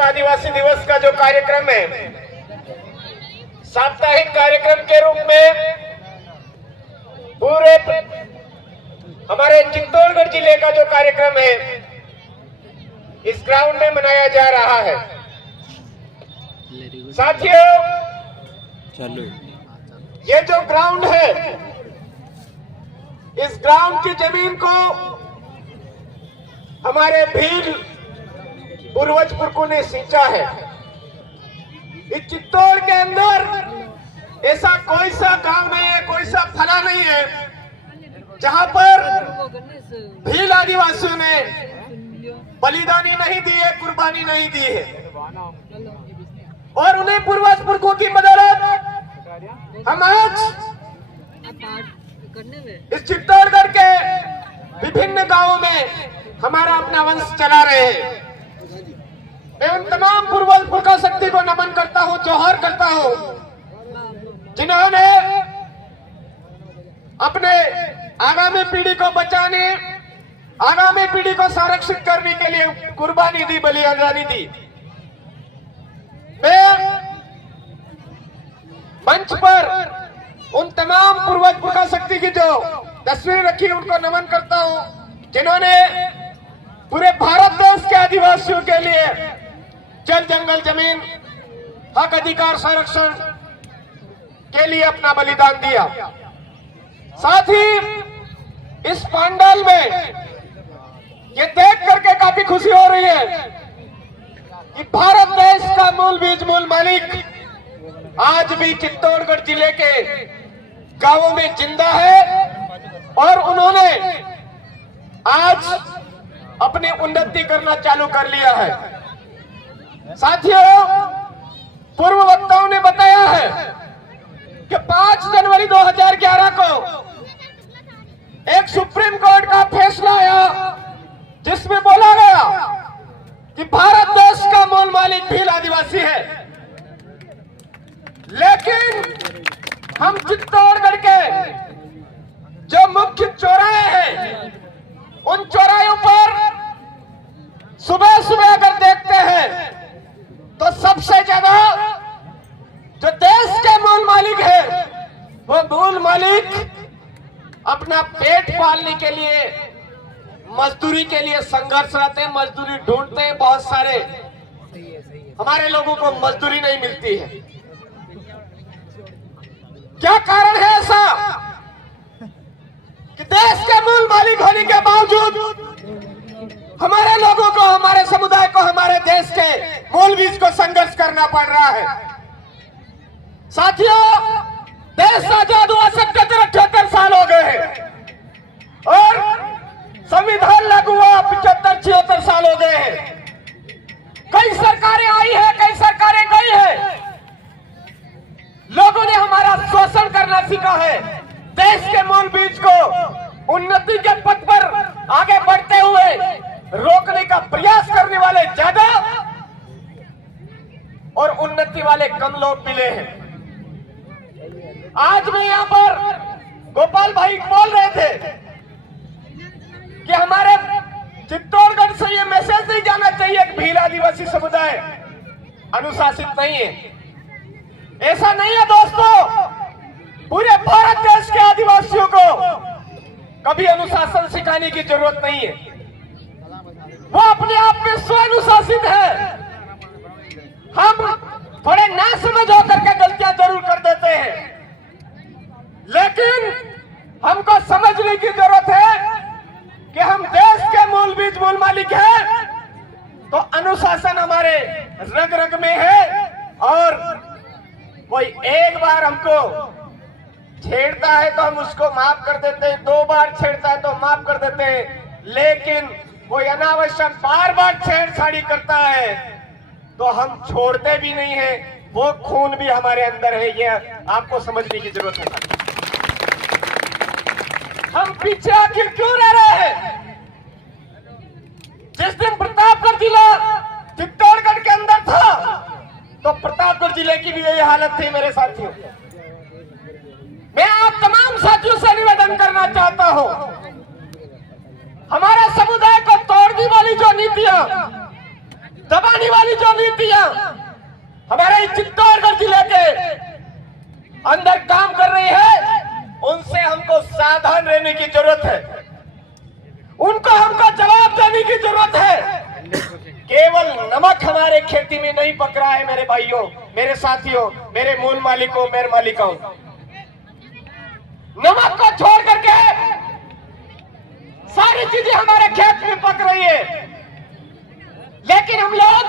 आदिवासी दिवस का जो कार्यक्रम है, साप्ताहिक कार्यक्रम के रूप में पूरे हमारे चित्तौड़गढ़ जिले का जो कार्यक्रम है इस ग्राउंड में मनाया जा रहा है। साथियों, चलो ये जो ग्राउंड है, इस ग्राउंड की जमीन को हमारे भील पूर्वज पुरखों ने सींचा है। इस चित्तौड़ के अंदर ऐसा कोई सा गांव नहीं है, कोई सा फला नहीं है जहां पर भील आदिवासियों ने बलिदानी नहीं दी है, कुर्बानी नहीं दी है। और उन्हें पूर्वज पुरखों की बदौलत हम आज इस चित्तौड़गढ़ के विभिन्न गांवों में हमारा अपना वंश चला रहे हैं। मैं उन तमाम पूर्वज पुरखा शक्ति को नमन करता हूं, जोहर करता हूं, जिन्होंने अपने आगामी पीढ़ी को बचाने, आगामी पीढ़ी को संरक्षित करने के लिए कुर्बानी दी, बलिदानी दी। मैं मंच पर उन तमाम पूर्वज पुरखा शक्ति की जो तस्वीर रखी उनको नमन करता हूं, जिन्होंने पूरे भारत देश के आदिवासियों के लिए जल जंगल जमीन हक अधिकार संरक्षण के लिए अपना बलिदान दिया। साथ ही इस पंडाल में ये देख करके काफी खुशी हो रही है कि भारत देश का मूल बीज मूल मालिक आज भी चित्तौड़गढ़ जिले के गांवों में जिंदा है और उन्होंने आज अपनी उन्नति करना चालू कर लिया है। साथियों, पूर्व वक्ताओं ने बताया है कि 5 जनवरी 2011 को एक सुप्रीम कोर्ट का फैसला आया जिसमें बोला गया कि भारत देश का मूल मालिक भील आदिवासी है। लेकिन हम चित्तौड़गढ़ के जो मुख्य चौराहे हैं, उन चौराहों पर सुबह सुबह अगर देखते हैं तो सबसे ज्यादा जो देश के मूल मालिक है वो मूल मालिक अपना पेट पालने के लिए, मजदूरी के लिए संघर्षरत है, मजदूरी ढूंढते हैं। बहुत सारे हमारे लोगों को मजदूरी नहीं मिलती है। क्या कारण है ऐसा कि देश के मूल मालिक होने के बावजूद हमारे लोगों को, हमारे समुदाय को, हमारे देश के मूल बीज को संघर्ष करना पड़ रहा है। साथियों, देश आजाद हुआ 77 साल हो गए हैं और संविधान लागू हुआ 75-76 साल हो गए हैं। कई सरकारें आई है, कई सरकारें गई है। लोगों ने हमारा शोषण करना सीखा है। देश के मूल बीज को उन्नति के पथ पर आगे बढ़ते हुए रोकने का प्रयास करने वाले ज्यादा और उन्नति वाले कम लोग मिले हैं। आज मैं यहां पर गोपाल भाई बोल रहे थे कि हमारे चित्तौड़गढ़ से ये मैसेज नहीं जाना चाहिए कि भील आदिवासी समुदाय अनुशासित नहीं है। ऐसा नहीं है दोस्तों। पूरे भारत देश के आदिवासियों को कभी अनुशासन सिखाने की जरूरत नहीं है। वो अपने आप में स्वानुशासित है। हम थोड़े नासमझ होकर के गलतियां जरूर कर देते हैं, लेकिन हमको समझने की जरूरत है कि हम देश के मूल बीज मूल मालिक हैं, तो अनुशासन हमारे रग रग में है। और कोई एक बार हमको छेड़ता है तो हम उसको माफ कर देते हैं, 2 बार छेड़ता है तो माफ कर देते हैं, लेकिन कोई अनावश्यक बार बार छेड़छाड़ी करता है तो हम छोड़ते भी नहीं है। वो खून भी हमारे अंदर है, ये आपको समझने की जरूरत है। हम पीछे आखिर क्यों रह रहे हैं? जिस दिन प्रतापगढ़ जिला चित्तौड़गढ़ के अंदर था तो प्रतापगढ़ जिले की भी यही हालत थी। मेरे साथियों, मैं आप तमाम साथियों से निवेदन करना चाहता हूं, हमारे समुदाय को तोड़ने वाली जो नीतियां दबाने वाली जो नीतियां हमारे चित्तौड़गढ़ जिले के अंदर काम कर रही है, उनसे हमको सावधान रहने की जरूरत है। उनको हमको जवाब देने की जरूरत है। केवल नमक हमारे खेती में नहीं पक रहा है मेरे भाइयों, मेरे साथियों, मेरे मूल मालिकों, मेरे मालिकों। नमक को छोड़ करके सारी चीजें हमारे खेत में पक रही है, लेकिन हम लोग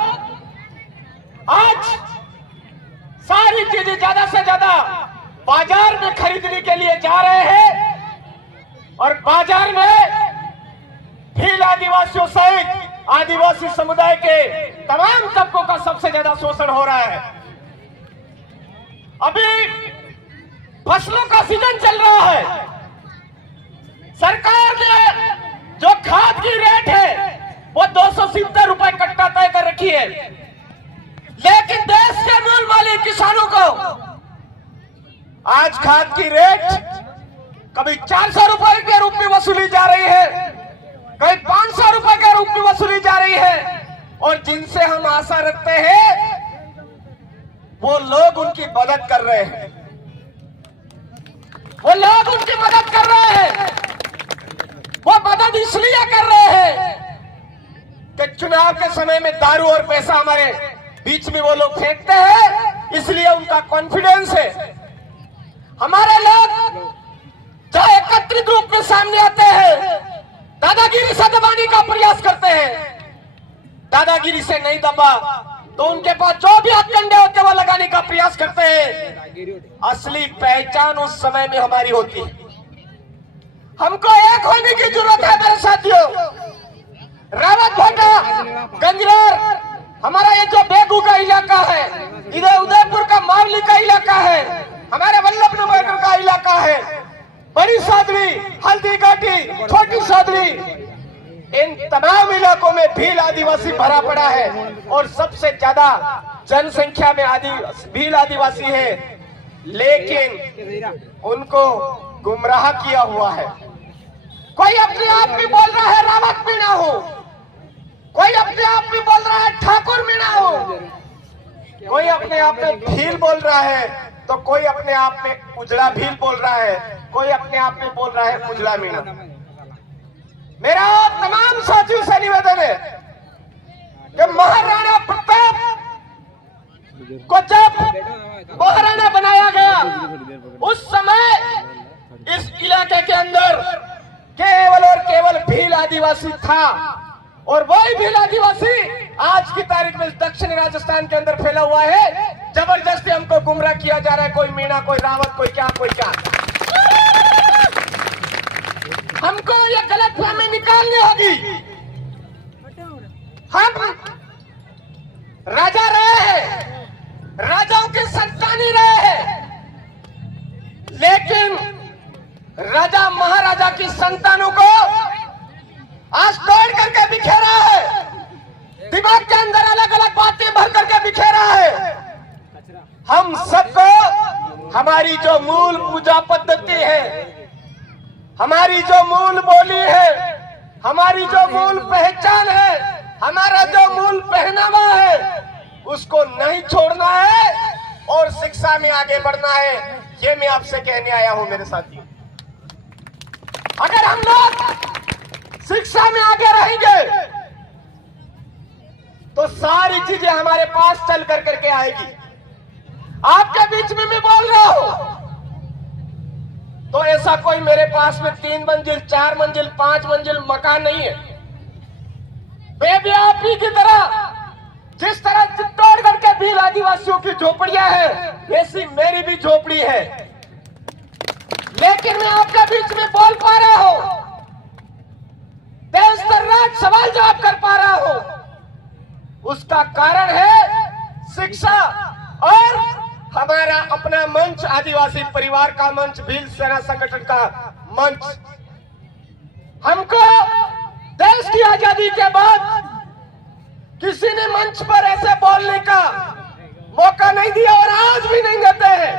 आज सारी चीजें ज्यादा से ज्यादा बाजार में खरीदने के लिए जा रहे हैं और बाजार में भील आदिवासियों सहित आदिवासी समुदाय के तमाम तबकों का सबसे ज्यादा शोषण हो रहा है। अभी फसलों का सीजन चल रहा है। सरकार ने जो खाद की रेट है वो 270 रुपए कट्टा तय कर रखी है, लेकिन देश के मूल मालिक किसानों को आज खाद की रेट कभी 400 रुपए के रूप में वसूली जा रही है, कहीं 500 रुपए के रूप में वसूली जा रही है। और जिनसे हम आशा रखते हैं वो लोग उनकी मदद कर रहे हैं, वो लोग उनकी मदद कर रहे हैं। वो मदद इसलिए कर रहे हैं कि चुनाव के समय में दारू और पैसा हमारे बीच में वो लोग फेंकते हैं, इसलिए उनका कॉन्फिडेंस है। हमारे लोग जो एकत्रित रूप में सामने आते हैं, दादागिरी से दबाने का प्रयास करते हैं। दादागिरी से नहीं दबा तो उनके पास जो भी हथकंडे होते वो लगाने का प्रयास करते हैं। असली पहचान उस समय में हमारी होती है। हमको एक होने की जरूरत है मेरे साथियों। रावत भाटा, गंजरार, हमारा ये जो बेगू का इलाका है, इधर उदयपुर का मावली का इलाका है, हमारे वल्लभ नगर का इलाका है, बड़ी सादरी, हल्दी घाटी, छोटी सादरी, इन तमाम इलाकों में भील आदिवासी भरा पड़ा है और सबसे ज्यादा जनसंख्या में भील आदिवासी है, लेकिन उनको गुमराह किया हुआ है। कोई अपने आप में बोल रहा है रावत मीणा हो, कोई अपने आप में बोल रहा है ठाकुर मीणा हो, कोई अपने आप में भील बोल रहा है तो कोई अपने आप में उजड़ा भील बोल रहा है, कोई अपने आप में बोल रहा है उजड़ा मीणा। मेरा तमाम साथियों से निवेदन है कि महाराणा प्रताप को जब महाराणा बनाया गया उस समय इस इलाके के अंदर केवल और केवल भील आदिवासी था, और वही भील आदिवासी आज की तारीख में दक्षिणी राजस्थान के अंदर फैला हुआ है। जबरदस्ती हमको गुमराह किया जा रहा है, कोई मीणा, कोई रावत, कोई क्या, कोई क्या। हमको ये गलतफहमी निकालनी होगी। हम राजा रहे हैं, राजाओं के संतानी रहे हैं, लेकिन राजा महाराजा की संतानों को आज तोड़ करके बिखेरा है, दिमाग के अंदर अलग अलग बातें भर करके बिखेरा है। हम सबको हमारी जो मूल पूजा पद्धति है, हमारी जो मूल बोली है, हमारी जो मूल पहचान है, हमारा जो मूल पहनावा है, उसको नहीं छोड़ना है और शिक्षा में आगे बढ़ना है। ये मैं आपसे कहने आया हूं मेरे साथियों। अगर हम लोग शिक्षा में आगे रहेंगे तो सारी चीजें हमारे पास चल कर करके आएगी। आपके बीच में मैं बोल रहा हूं तो ऐसा कोई मेरे पास में 3 मंजिल, 4 मंजिल, 5 मंजिल मकान नहीं है। मैं भी आप ही की तरह, जिस तरह चित्तौड़गढ़ के भील आदिवासियों की झोपड़ियां हैं, ऐसी मेरी भी झोपड़ी है, लेकिन मैं आपके बीच में बोल पा रहा हूं, देश पर रात सवाल जवाब कर पा रहा हूं। उसका कारण है शिक्षा और हमारा अपना मंच, आदिवासी परिवार का मंच, भील सेना संगठन का मंच। हमको देश की आजादी के बाद किसी ने मंच पर ऐसे बोलने का मौका नहीं दिया और आज भी नहीं देते हैं।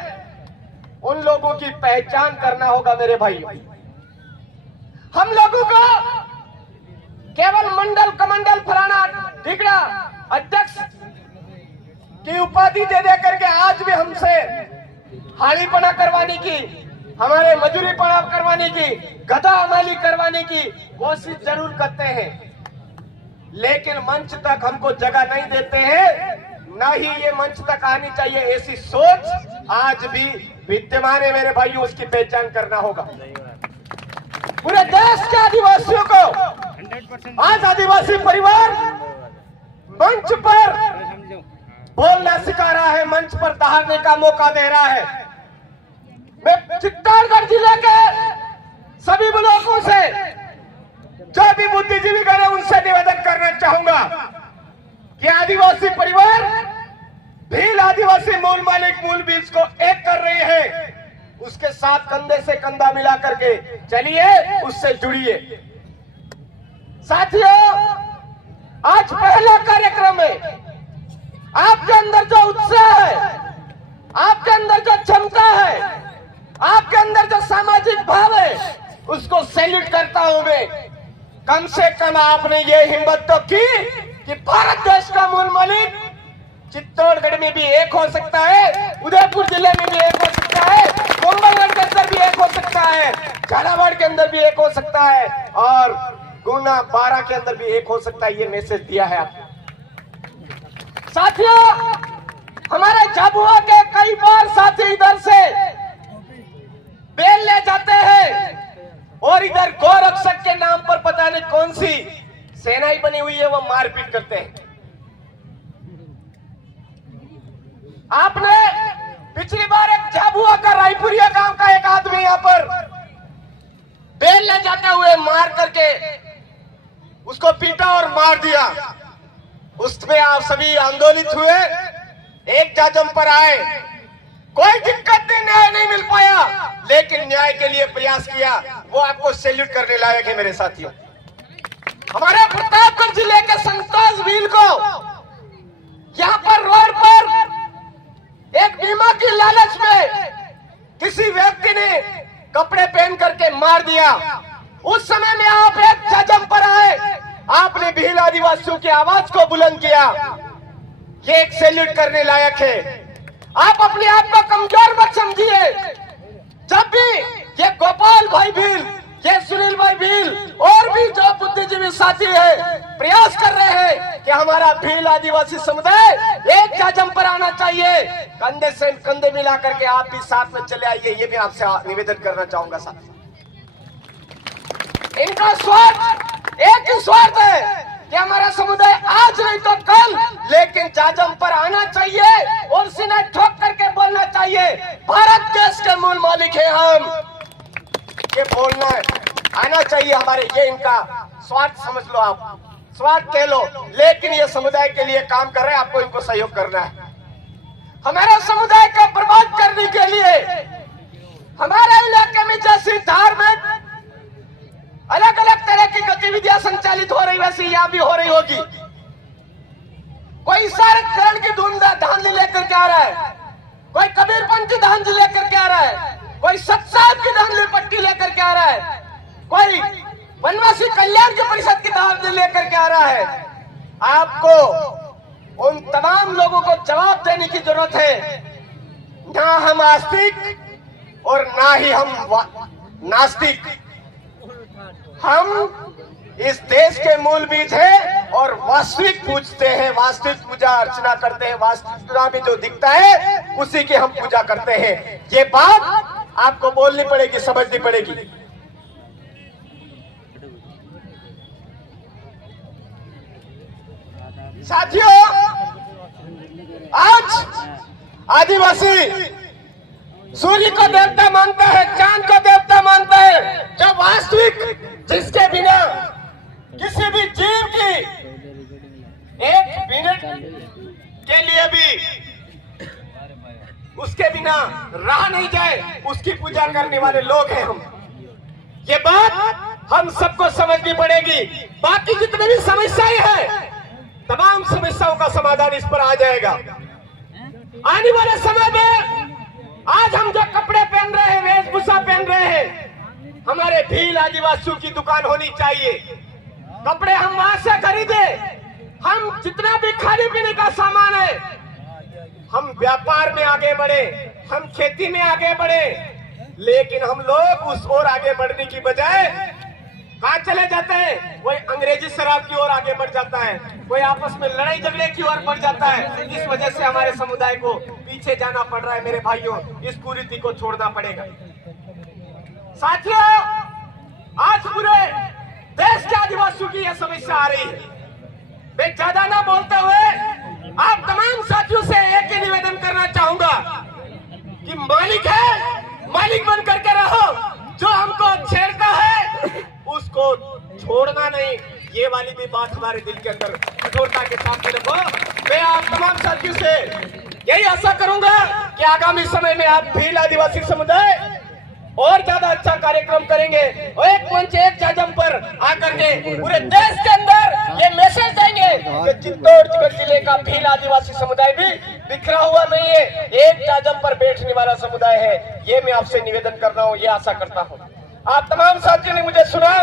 उन लोगों की पहचान करना होगा मेरे भाई। हम लोगों को केवल मंडल कमंडल फलाना ढिगड़ा अध्यक्ष की उपाधि दे दे करके आज भी हमसे हाड़ीपना करवाने की, हमारे मजूरीपना करवाने की, गधा अमाली करवाने की कोशिश जरूर करते हैं, लेकिन मंच तक हमको जगह नहीं देते हैं, ना ही ये मंच तक आनी चाहिए। ऐसी सोच आज भी विद्यमान है मेरे भाइयों, उसकी पहचान करना होगा। पूरे देश के आदिवासियों को आज आदिवासी परिवार मंच पर बोलना सिखा रहा है, मंच पर दहाड़ने का मौका दे रहा है। मैं चित्तौड़गढ़ जिले के सभी ब्लॉकों से जो भी बुद्धिजीवी गण है उनसे निवेदन करना चाहूंगा कि आदिवासी परिवार भील आदिवासी मूल मालिक मूल बीज को एक कर रही है, उसके साथ कंधे से कंधा मिला करके चलिए, उससे जुड़िए। साथियों, आज पहला कार्यक्रम है, आपके अंदर जो उत्साह है, आपके अंदर जो क्षमता है, आपके अंदर जो सामाजिक भाव है, उसको सैल्यूट करता हूं मैं। कम से कम आपने ये हिम्मत तो की कि भारत देश का मूल मालिक चित्तौड़गढ़ में भी एक हो सकता है, उदयपुर जिले में भी एक हो सकता है, कुंभलगढ़ के अंदर भी एक हो सकता है, झालावाड़ के अंदर भी एक हो सकता है, और गुना 12 के अंदर भी एक हो सकता है। ये मैसेज दिया है आपको। साथियों, हमारे झाबुआ के कई बार साथी इधर से बेल ले जाते हैं और इधर गोरक्षक के नाम पर पता नहीं कौन सी सेनाई बनी हुई है, वो मारपीट करते हैं। आपने पिछली बार एक झाबुआ का रायपुरिया गांव का एक आदमी यहाँ पर बेल ले जाते हुए मार करके उसको पीटा और मार दिया। उसमें आप सभी आंदोलित हुए, एक जाजम पर आए, कोई दिक्कत नहीं, न्याय नहीं मिल पाया, लेकिन न्याय के लिए प्रयास किया, वो आपको सैल्यूट करने लायक है मेरे साथियों। हमारे प्रतापगढ़ जिले के संतोष भील को यहाँ पर रोड पर एक बीमा की लालच में किसी व्यक्ति ने कपड़े पहन करके मार दिया। उस समय में आप एक जाजम पर आए, आपने भील आदिवासियों की आवाज को बुलंद किया, ये एक सैल्यूट करने लायक है। आप अपने आप को कमजोर मत समझिए। जब भी ये गोपाल भाई भील, ये सुनील भाई भील और भी जो बुद्धिजीवी साथी है प्रयास कर रहे हैं कि हमारा भील आदिवासी समुदाय एक जाजम पर आना चाहिए, कंधे से कंधे मिला करके आप भी साथ में चले आइए, ये भी आपसे निवेदन करना चाहूंगा साथ। इनका स्वार्थ एक ही स्वार्थ है कि हमारा समुदाय आज नहीं तो कल लेकिन जाजम पर आना चाहिए और सीना ठोक करके बोलना चाहिए, भारत देश के मूल मालिक है हम, ये बोलना है, आना चाहिए हमारे। ये इनका स्वार्थ समझ लो, आप स्वार्थ कह लो, लेकिन ये समुदाय के लिए काम कर रहे हैं, आपको इनको सहयोग करना है। हमारे समुदाय को बर्बाद करने के लिए हमारे इलाके में जैसी धार्मिक अलग अलग तरह की गतिविधियां संचालित हो रही, वैसी यहां भी हो रही होगी। कोई सारे चरण की धुन धांधली लेकर के आ रहा है, कोई कबीरपंथ की धांधली लेकर के आ रहा है, कोई सत्साहब की धांधली पट्टी लेकर के आ रहा है, कोई वनवासी कल्याण की परिषद की धांधली लेकर के आ रहा है। आपको उन तमाम लोगों को जवाब देने की जरूरत है। ना हम आस्तिक और ना ही हम नास्तिक, हम इस देश के मूल बीज है और वास्तविक पूजते हैं, वास्तविक पूजा अर्चना करते हैं, वास्तविकता में जो दिखता है उसी की हम पूजा करते हैं। ये बात आपको बोलनी पड़ेगी, समझनी पड़ेगी। साथियों, आज आदिवासी सूर्य को देवता मानता है, चांद को देवता मानता है, जो वास्तविक जिसके बिना किसी भी जीव की एक मिनट के लिए भी उसके बिना रहा नहीं जाए, उसकी पूजा करने वाले लोग हैं हम। ये बात हम सबको समझनी पड़ेगी। बाकी जितने भी समस्याएं हैं, तमाम समस्याओं का समाधान इस पर आ जाएगा। आने वाले समय में आज हम जो कपड़े पहन रहे हैं, वेशभूषा पहन रहे हैं, हमारे भील आदिवासियों की दुकान होनी चाहिए। कपड़े हम वहां से खरीदे, हम जितना भी खाने पीने का सामान है, हम व्यापार में आगे बढ़े, हम खेती में आगे बढ़े, लेकिन हम लोग उस ओर आगे बढ़ने की बजाय कहाँ चले जाते हैं? कोई अंग्रेजी शराब की ओर आगे बढ़ जाता है, कोई आपस में लड़ाई झगड़े की ओर बढ़ जाता है। इस वजह से हमारे समुदाय को पीछे जाना पड़ रहा है। मेरे भाइयों, इस कुरीति को छोड़ना पड़ेगा। साथियों, आज पूरे देश के आदिवासियों की यह समस्या आ रही है। मैं ज्यादा ना बोलते हुए आप तमाम साथियों से एक ही निवेदन करना चाहूंगा कि मालिक है, मालिक बन करके रहो। जो हमको छेड़ता है उसको छोड़ना नहीं। ये वाली भी बात हमारे दिल के अंदर कठोरता के साथ रखो। मैं आप तमाम साथियों से यही आशा करूंगा कि आगामी समय में आप भील आदिवासी समुदाय और ज्यादा अच्छा कार्यक्रम करेंगे और एक मंच, एक जाजम पर आकर के पूरे देश के अंदर ये मैसेज देंगे कि चित्तौड़गढ़ जिले का भील आदिवासी समुदाय भी बिखरा हुआ नहीं है, एक जाजम पर बैठने वाला समुदाय है। ये मैं आपसे निवेदन कर रहा हूँ, ये आशा करता हूँ। आप तमाम साथियों ने मुझे सुना,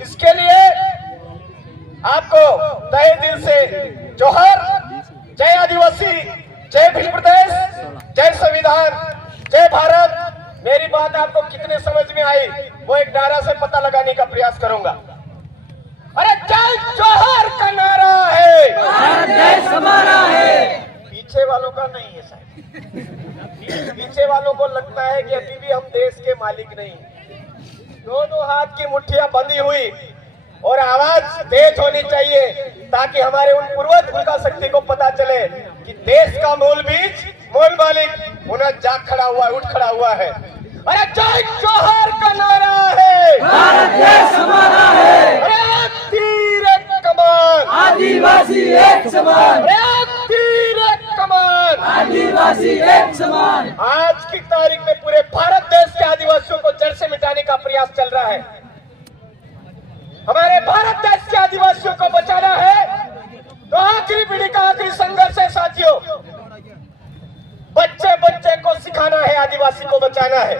इसके लिए आपको तहे दिल से जोहर। जय आदिवासी, जय भील प्रदेश, जय संविधान, जय भारत। मेरी बात आपको कितने समझ में आई वो एक नारा से पता लगाने का प्रयास करूंगा। अरे जय जोहर का नारा है, भारत देश हमारा है। पीछे वालों का नहीं है शायद। पीछे वालों को लगता है कि अभी भी हम देश के मालिक नहीं। दोनों हाथ की मुट्ठियां बंधी हुई और आवाज तेज होनी चाहिए ताकि हमारे उन पूर्वज भूखा शक्ति को पता चले कि देश का मूल बीज, मूल मालिक उन्हें जाग खड़ा हुआ, उठ खड़ा हुआ है। अरे जय जोहर का नारा है, भारत देश हमारा है। अरे तीर एक कमान, आदिवासी एक समान, अरे तीर एक कमान, आदिवासी एक समान। आज की तारीख में पूरे भारत देश के आदिवासियों को जड़ से मिटाने का प्रयास चल रहा है। हमारे भारत देश के आदिवासियों को बचाना है तो आखिरी पीढ़ी का आखिरी संघर्ष है साथियों। बच्चे बच्चे को सिखाना है, आदिवासी को बचाना है।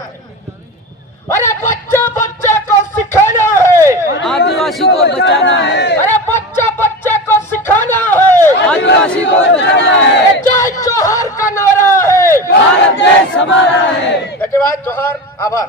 अरे बच्चे बच्चे को सिखाना है, आदिवासी को बचाना है। अरे बच्चे बच्चे को सिखाना है, आदिवासी को बचाना है। जय जोहर का नारा है, भारत देश हमारा है। धन्यवाद, जोहर, आभार।